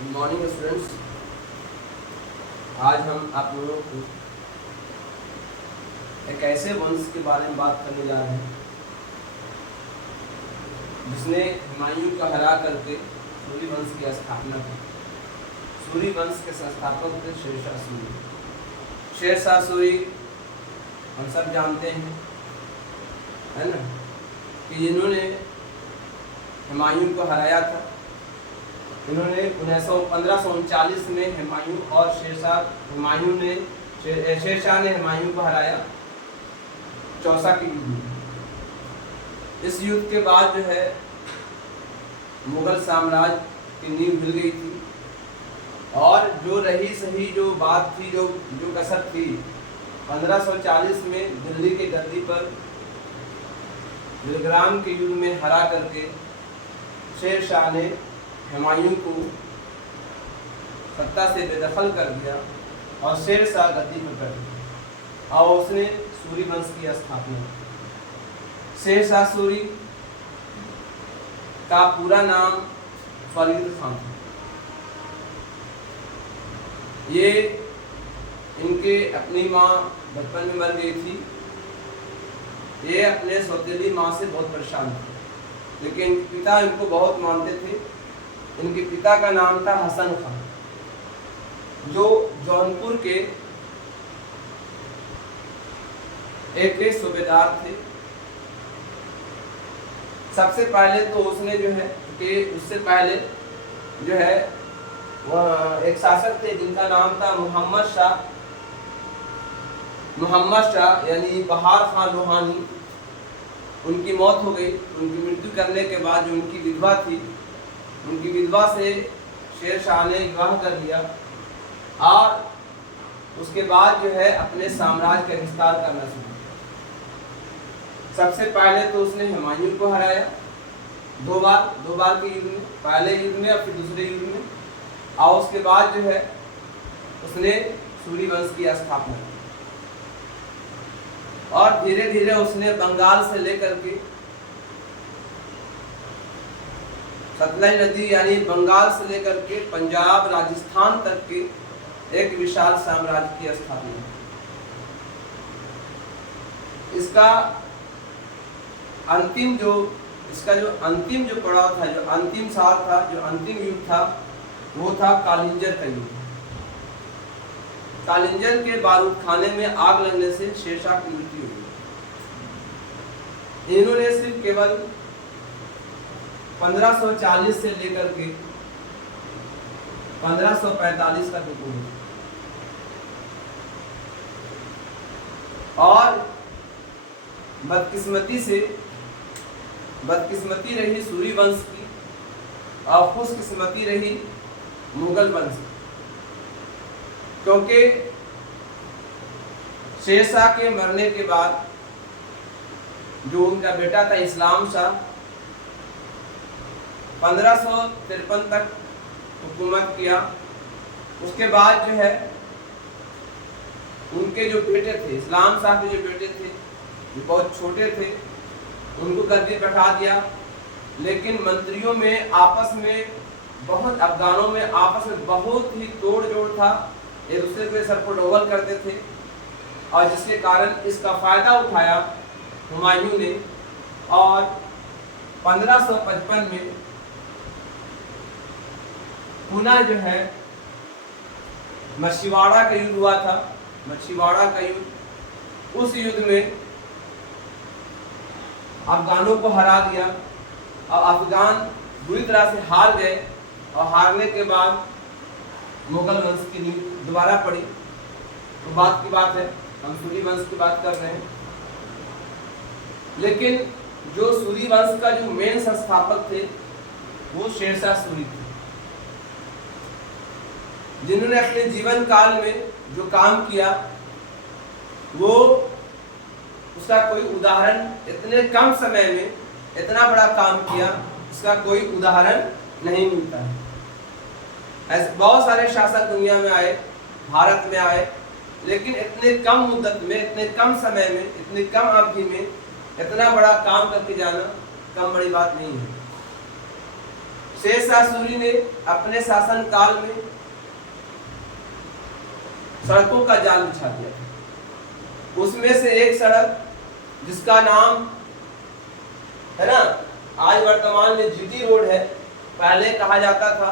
Good morning students. आज हम आप लोगों को एक ऐसे वंश के बारे में बात करने जा रहे हैं जिसने हुमायूं को हरा करके सूरी वंश की स्थापना की। सूरी वंश के संस्थापक थे शेरशाह सूरी। शेरशाह सूरी हम सब जानते हैं, है ना, कि जिन्होंने हुमायूं को हराया था। इन्होंने 1539 में हुमायूं और शेरशाह ने हुमायूं को हराया चौसा के युद्ध में। इस युद्ध के बाद जो है मुगल साम्राज्य की नींव हिल गई थी और जो रही सही जो बात थी, जो कसर थी, 1540 में दिल्ली के गद्दी पर बिलग्राम के युद्ध में हरा करके शेरशाह ने हुमायूं को सत्ता से बेदखल कर दिया और शेरशाह गद्दी पर बैठ गया और उसने सूरी वंश की स्थापना की। शेरशाह सूरी का पूरा नाम फरीद खान था। ये इनके अपनी माँ बचपन में मर गई थी। ये अपने सौतेली माँ से बहुत परेशान थे, लेकिन पिता इनको बहुत मानते थे। इनके पिता का नाम था हसन खान, जो जौनपुर के एक सूबेदार थे। सबसे पहले तो उसने जो है कि उससे पहले जो है वह एक शासक थे जिनका नाम था मोहम्मद शाह यानी बहार खान रूहानी। उनकी मौत हो गई। उनकी मृत्यु करने के बाद जो उनकी विधवा थी, उनकी विधवा से शेरशाह ने विवाह कर लिया और उसके बाद जो है अपने साम्राज्य का विस्तार करना शुरू किया। सबसे पहले तो उसने हुमायूं को हराया दो बार के युद्ध में, पहले युद्ध में और फिर दूसरे युद्ध में, और उसके बाद जो है उसने सूरी वंश की स्थापना की और धीरे धीरे उसने बंगाल से लेकर के सतलज नदी यानी बंगाल से लेकर के पंजाब राजस्थान तक के एक विशाल साम्राज्य की स्थापना। इसका अंतिम जो पड़ाव था, जो अंतिम साल था, जो अंतिम युग था, वो था कालिंजर का युग। कालिंजर के बारूद खाने में आग लगने से शेरशाह की मृत्यु हुई। इन्होंने सिर्फ केवल 1540 से लेकर के 1545 तक हुकूमत और बदकिस्मती रही सूरी वंश की और खुशकिस्मती रही मुगल वंश की, क्योंकि शेरशाह के मरने के बाद जो उनका बेटा था इस्लाम शाह 1553 तक हुकूमत किया। उसके बाद जो है उनके जो बेटे थे, इस्लाम शाह के जो बेटे थे, जो बहुत छोटे थे, उनको गद्दी बैठा दिया। लेकिन मंत्रियों में आपस में बहुत, अफगानों में आपस में बहुत ही तोड़ जोड़ था। एक दूसरे के सर को डोगल करते थे और जिसके कारण इसका फायदा उठाया हुमायूं ने और 1555 में पुनः जो है मछीवाड़ा का युद्ध हुआ था। मछीवाड़ा का युद्ध, उस युद्ध में अफगानों को हरा दिया और अफगान बुरी तरह से हार गए और हारने के बाद मुगल वंश की नींव दोबारा पड़ी। तो बात की बात है, हम सूरी वंश की बात कर रहे हैं। लेकिन जो सूरी वंश का जो मेन संस्थापक थे वो शेरशाह सूरी थे, जिन्होंने अपने जीवन काल में जो काम किया वो उसका कोई उदाहरण, इतने कम समय में इतना बड़ा काम किया, उसका कोई उदाहरण नहीं मिलता है। ऐसे बहुत सारे शासक दुनिया में आए, भारत में आए, लेकिन इतने कम मुद्दत में, इतने कम समय में, इतनी कम अवधि में इतना बड़ा काम करके जाना कम बड़ी बात नहीं है। शेरशाह सूरी ने अपने शासन काल में सड़कों का जाल बिछा दिया था। उसमें से एक सड़क जिसका नाम है ना, आज वर्तमान में जीटी रोड है, पहले कहा जाता था,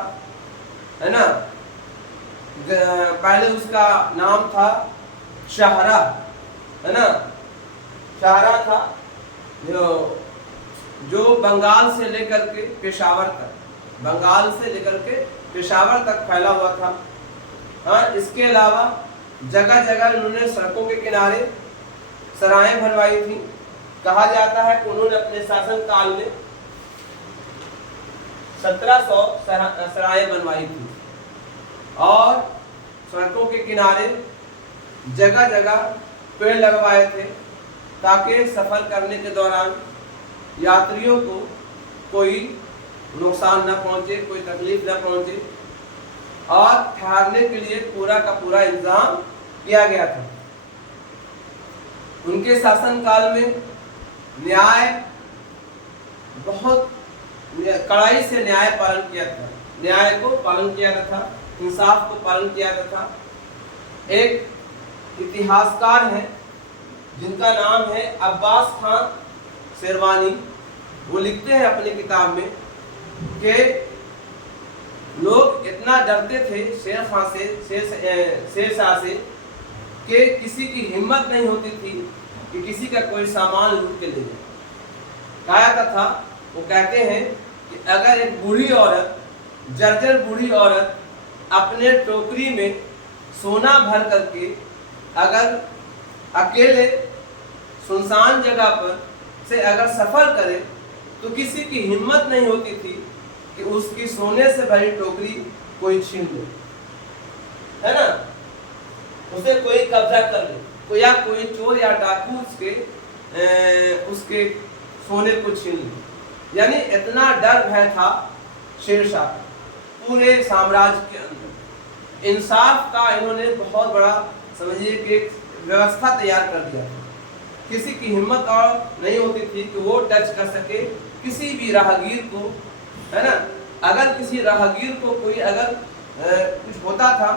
है ना, पहले उसका नाम था शाहरा, है ना, शाहरा था, जो बंगाल से लेकर के पेशावर तक, बंगाल से लेकर के पेशावर तक फैला हुआ था। हाँ, इसके अलावा जगह जगह उन्होंने सड़कों के किनारे सराएं बनवाई थी। कहा जाता है कि उन्होंने अपने शासन काल में 1700 सराएं बनवाई थी और सड़कों के किनारे जगह जगह पेड़ लगवाए थे ताकि सफर करने के दौरान यात्रियों को कोई नुकसान न पहुंचे, कोई तकलीफ न पहुंचे, और ठहरने के लिए पूरा का पूरा इंतजाम किया गया था। उनके शासन काल में न्याय बहुत कड़ाई से न्याय पालन किया था, न्याय को पालन किया जाता था, इंसाफ को पालन किया जाता था। एक इतिहासकार हैं जिनका नाम है अब्बास खान शेरवानी, वो लिखते हैं अपनी किताब में कि लोग इतना डरते थे शेरशाह से कि किसी की हिम्मत नहीं होती थी कि किसी का कोई सामान लूट के ले जाए। कहा जाता था, वो कहते हैं कि अगर एक बूढ़ी औरत, जर्जर बूढ़ी औरत अपने टोकरी में सोना भर करके अगर अकेले सुनसान जगह पर से अगर सफर करे तो किसी की हिम्मत नहीं होती थी कि उसकी सोने से भरी टोकरी कोई छीन ले, है ना, उसे कोई कब्जा कर ले, कोई या कोई चोर या डाकू उसके सोने को छीन ले। यानी इतना डर भय था शेरशाह पूरे साम्राज्य के अंदर। इंसाफ का इन्होंने बहुत बड़ा, समझिए कि व्यवस्था तैयार कर दिया था। किसी की हिम्मत और नहीं होती थी कि वो टच कर सके किसी भी राहगीर को, है ना। अगर किसी राहगीर को कोई अगर कुछ होता था,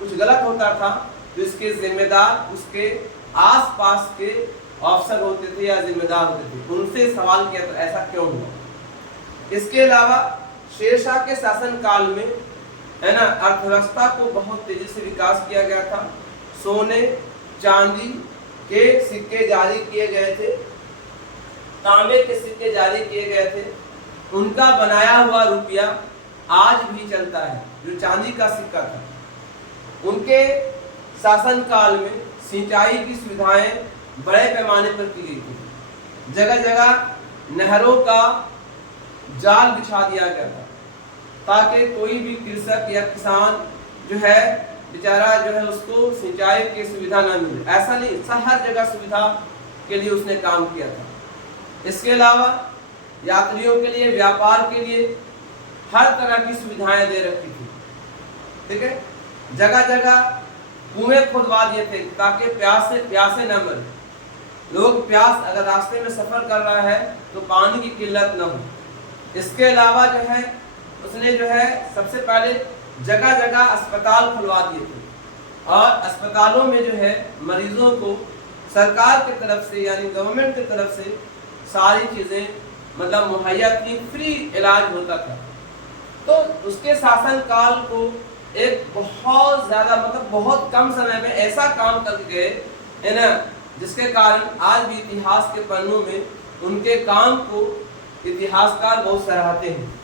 कुछ गलत होता था, तो इसके जिम्मेदार उसके आसपास के अफसर होते थे या जिम्मेदार होते थे, उनसे सवाल किया था ऐसा क्यों हुआ। इसके अलावा शेरशाह के शासन काल में, है ना, अर्थव्यवस्था को बहुत तेजी से विकास किया गया था। सोने चांदी के सिक्के जारी किए गए थे, तांबे के सिक्के जारी किए गए थे। उनका बनाया हुआ रुपया आज भी चलता है, जो चांदी का सिक्का था। उनके शासन काल में सिंचाई की सुविधाएं बड़े पैमाने पर की गई थी। जगह जगह नहरों का जाल बिछा दिया गया था ताकि कोई भी कृषक या किसान जो है बेचारा जो है उसको सिंचाई की सुविधा न मिले। ऐसा नहीं, हर जगह सुविधा के लिए उसने काम किया था। इसके अलावा यात्रियों के लिए, व्यापार के लिए हर तरह की सुविधाएं दे रखी थी। ठीक है, जगह जगह कुएं खुदवा दिए थे ताकि प्यासे न मरे। लोग प्यास अगर रास्ते में सफर कर रहा है तो पानी की किल्लत न हो। इसके अलावा जो है उसने जो है सबसे पहले जगह जगह अस्पताल खुलवा दिए थे और अस्पतालों में जो है मरीजों को सरकार की तरफ से यानी गवर्नमेंट की तरफ से सारी चीजें मतलब मुहैया थी, फ्री इलाज होता था। तो उसके शासन काल को एक बहुत ज्यादा मतलब बहुत कम समय में ऐसा काम कर गए, है ना, जिसके कारण आज भी इतिहास के पन्नों में उनके काम को इतिहासकार बहुत सराहते हैं।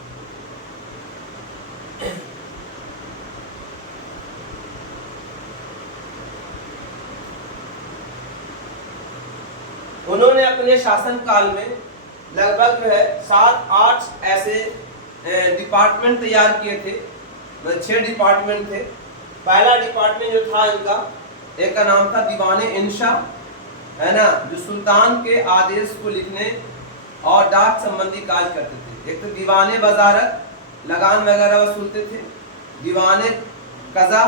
उन्होंने अपने शासन काल में लगभग जो है 7-8 ऐसे डिपार्टमेंट तैयार किए थे, 6 डिपार्टमेंट थे। पहला डिपार्टमेंट जो था इनका, एक का नाम था दीवाने इंशा, है ना, जो सुल्तान के आदेश को लिखने और डाक संबंधी कार्य करते थे। एक तो दीवाने वजारत, लगान वगैरह वसूलते थे। दीवाने कज़ा,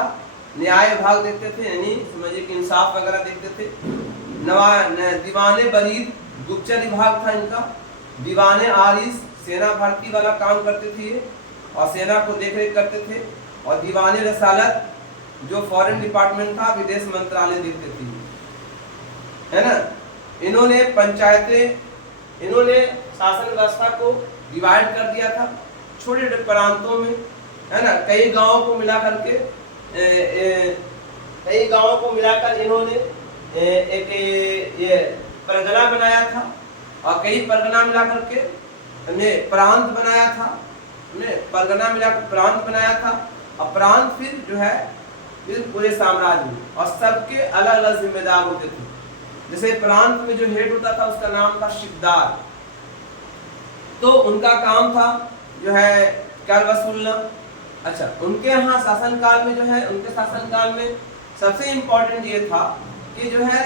न्याय विभाग देखते थे, यानी समझिए कि इंसाफ वगैरह देखते थे। दीवाने बरीद, गुप्तचर विभाग था इनका। दीवाने आरिस, सेना भर्ती वाला काम करते थे। और सेना को देखरेख करते थे, और दीवानी रसालत जो फॉरेन डिपार्टमेंट था, विदेश मंत्रालय देखते थे, है ना। इन्होंने पंचायतें, इन्होंने शासन व्यवस्था को डिवाइड कर दिया था छोटे छोटे प्रांतों में, है ना। कई गांवों को मिलाकर के कई गांवों को मिलाकर इन्होंने एक ये परगना बनाया था, और कई परगना मिलाकर के प्रांत बनाया था, परगना मिलाकर प्रांत बनाया था, और प्रांत फिर जो है फिर पूरे साम्राज्य में, और सबके अलग अलग जिम्मेदार होते थे। जैसे प्रांत में जो हेड होता था उसका नाम था शिकदार, तो उनका काम था जो है कर वसूलना। अच्छा, उनके यहाँ शासनकाल में जो है, उनके शासनकाल में सबसे इम्पोर्टेंट ये था कि जो है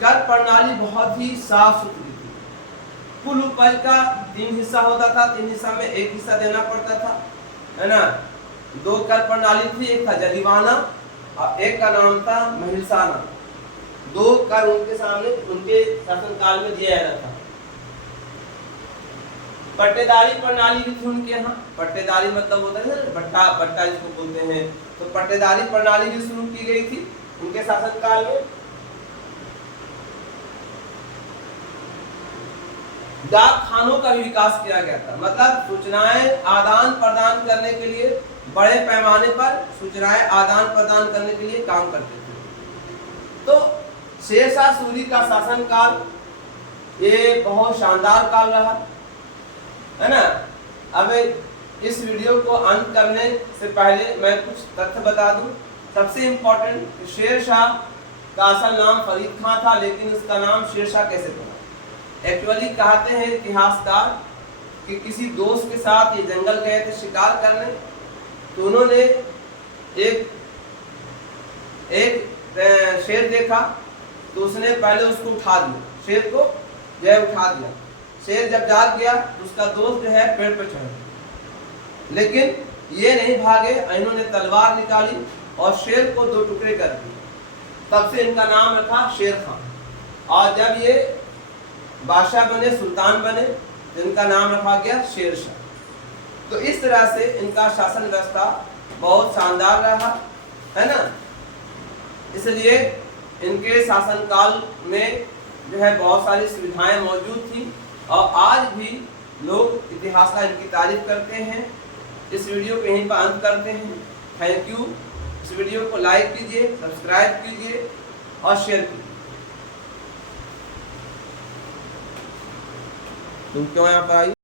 कर प्रणाली बहुत ही साफ सुथरी थी। कुल उपज का 3 हिस्सा होता था, 3 हिस्सा में 1 हिस्सा देना पड़ता था, है ना। 2 कर प्रणाली थी, एक था जदीवाना और एक का नाम था महिलसाना। 2 कर उनके सामने उनके शासनकाल में दिया जाता था। पट्टेदारी प्रणाली भी थी उनके यहाँ। पट्टेदारी मतलब होता है बट्टा, बट्टा जिसको बोलते हैं, तो पट्टेदारी प्रणाली भी शुरू की गई थी उनके शासनकाल में। डाक खानों का भी विकास किया गया था, मतलब सूचनाएं आदान प्रदान करने के लिए, बड़े पैमाने पर सूचनाएं आदान प्रदान करने के लिए काम करते थे। तो शेरशाह सूरी का शासनकाल ये बहुत शानदार काल रहा, है ना। अब इस वीडियो को अंत करने से पहले मैं कुछ तथ्य बता दूं। सबसे इम्पोर्टेंट, शेरशाह का असल नाम फरीद खां था, लेकिन उसका नाम शेरशाह कैसे पड़ा। एक्चुअली कहते हैं इतिहासकार कि किसी दोस्त के साथ ये जंगल गए थे शिकार करने, तो उन्होंने एक शेर देखा, तो उसने पहले उसको उठा दिया, शेर को जो है उठा दिया। शेर जब जाग गया तो उसका दोस्त जो है पेड़ पर चढ़ गया, लेकिन ये नहीं भागे, इन्होंने तलवार निकाली और शेर को 2 टुकड़े कर दिए। तब से इनका नाम रखा शेर खां। और जब ये बादशाह बने, सुल्तान बने, तो इनका नाम रखा गया शेरशाह। तो इस तरह से इनका शासन व्यवस्था बहुत शानदार रहा, है ना। इसलिए इनके शासनकाल में जो है बहुत सारी सुविधाएं मौजूद थी, और आज भी लोग इतिहासकार इनकी तारीफ करते हैं। इस वीडियो को यहीं पर अंत करते हैं। Thank you. इस वीडियो को लाइक कीजिए, सब्सक्राइब कीजिए और शेयर कीजिए। तुम क्यों यहाँ पर आई?